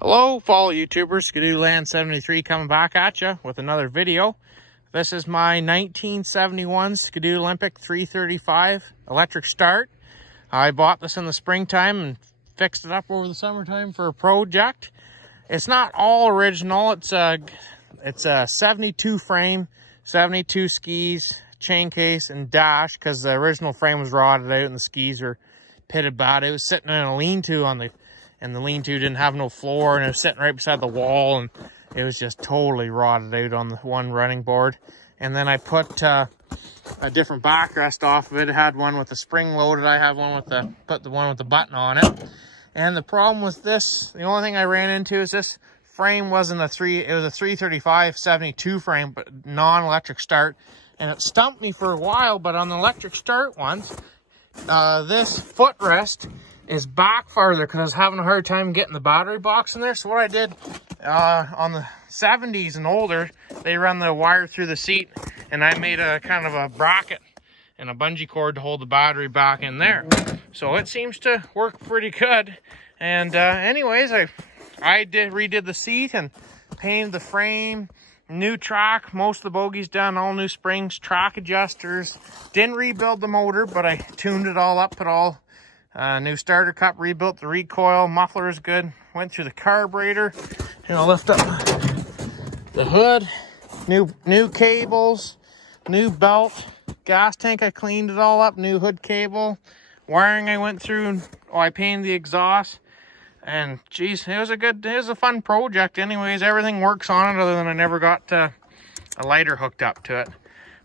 Hello, fellow YouTubers. Skidoo Land 73 coming back at you with another video. This is my 1971 Skidoo Olympic 335 electric start. I bought this in the springtime and fixed it up over the summertime for a project. It's not all original. It's a 72 frame, 72 skis, chain case, and dash, because the original frame was rotted out and the skis are pitted bad. It was sitting in a lean-to and the lean-to didn't have no floor, and it was sitting right beside the wall, and it was just totally rotted out on the one running board. And then I put a different backrest off of it. It had one with the spring loaded. I have one with the one with the button on it. And the problem with this, the only thing I ran into is this frame wasn't it was a 335 72 frame, but non-electric start. And it stumped me for a while, but on the electric start ones, this footrest is back farther because I was having a hard time getting the battery box in there. So what I did on the 70s and older, they run the wire through the seat, and I made a kind of a bracket and a bungee cord to hold the battery back in there. So it seems to work pretty good. And anyways, I redid the seat and painted the frame, new track, most of the bogies done, all new springs, track adjusters. Didn't rebuild the motor, but I tuned it all up, put all new starter cup, rebuilt the recoil, muffler is good, went through the carburetor, and I'll lift up the hood, new cables, new belt, gas tank, I cleaned it all up, new hood cable, wiring I went through, and I painted the exhaust, and geez, it was a fun project. Anyways, everything works on it other than I never got a lighter hooked up to it.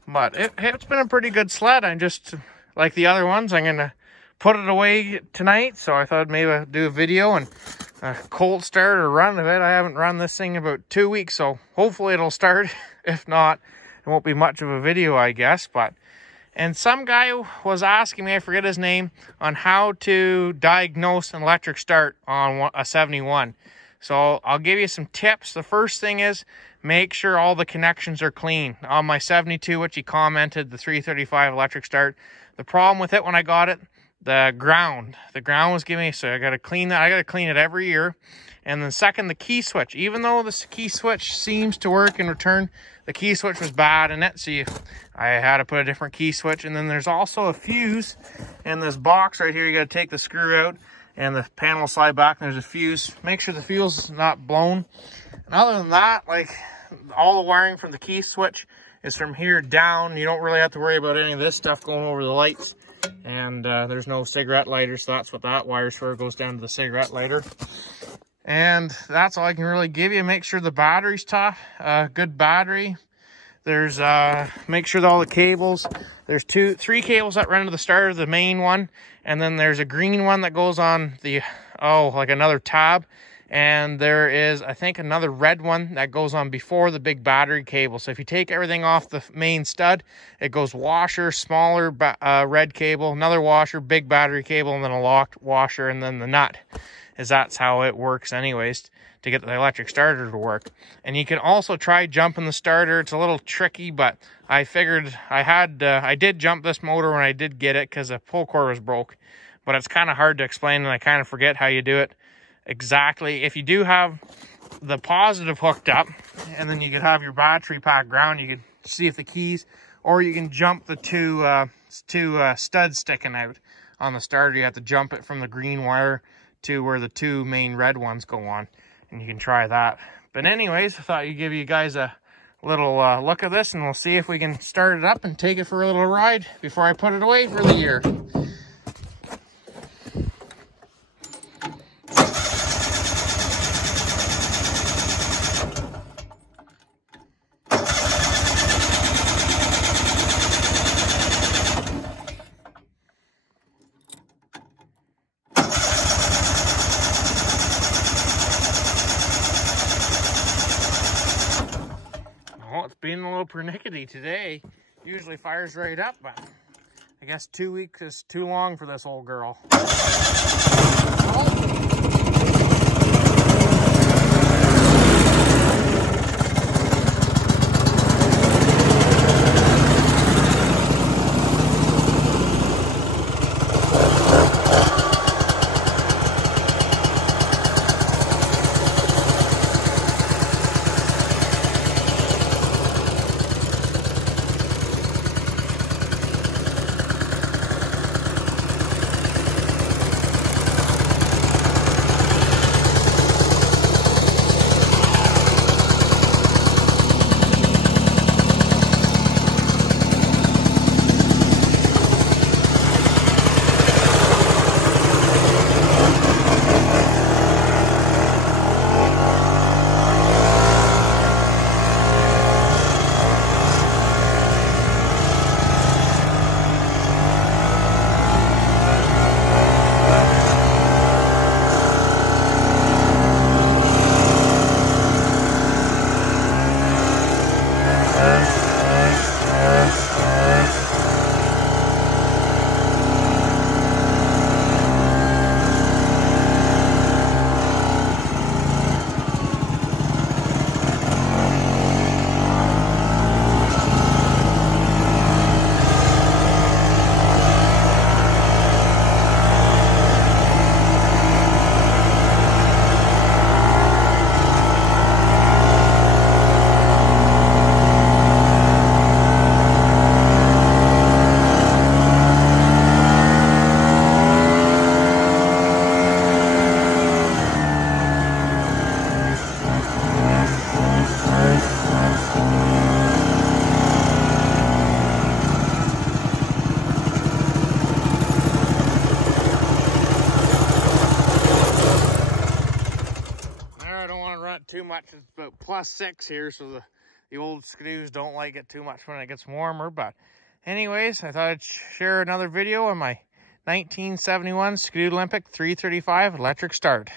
But it's been a pretty good sled. I'm just, like the other ones, I'm gonna put it away tonight, so I thought maybe I'd do a video and a cold start or run of it. I haven't run this thing in about 2 weeks, so hopefully it'll start. If not, it won't be much of a video, I guess. And some guy was asking me, I forget his name, on how to diagnose an electric start on a 71. So I'll give you some tips. The first thing is make sure all the connections are clean. On my 72, which he commented, the 335 electric start, the problem with it when I got it, the ground was giving me, so I got to clean that. I got to clean it every year. And then second, the key switch. Even though the key switch seems to work in return, the key switch was bad in it, so I had to put a different key switch. And then there's also a fuse in this box right here. You got to take the screw out and the panel slide back, and there's a fuse. Make sure the fuse is not blown. And other than that, like, all the wiring from the key switch is from here down. You don't really have to worry about any of this stuff going over the lights. And there's no cigarette lighter, so that's what that wire's for. It goes down to the cigarette lighter. And that's all I can really give you. Make sure the battery's tough, good battery. There's make sure that all the cables, there's three cables that run to the starter, the main one, and then there's a green one that goes on the like another tab, and there is, I think, another red one that goes on before the big battery cable. So if you take everything off the main stud, it goes washer, smaller red cable, another washer, big battery cable, and then a locked washer, and then the nut. That's how it works anyways, to get the electric starter to work. And you can also try jumping the starter. It's a little tricky, but I figured I did jump this motor when I did get it because the pull cord was broke. But it's kind of hard to explain, and I kind of forget how you do it exactly. If you do have the positive hooked up, and then you could have your battery pack ground, you can see if the keys, or you can jump the two studs sticking out on the starter. You have to jump it from the green wire to where the two main red ones go on, and you can try that. But anyways, I thought I'd give you guys a little look at this, and we'll see if we can start it up and take it for a little ride before I put it away for the year. It's being a little pernickety today. Usually fires right up, but I guess 2 weeks is too long for this old girl. too much. It's about +6 here, so the old Skidoos don't like it too much when it gets warmer. But anyways, I thought I'd share another video on my 1971 Skidoo Olympic 335 electric start.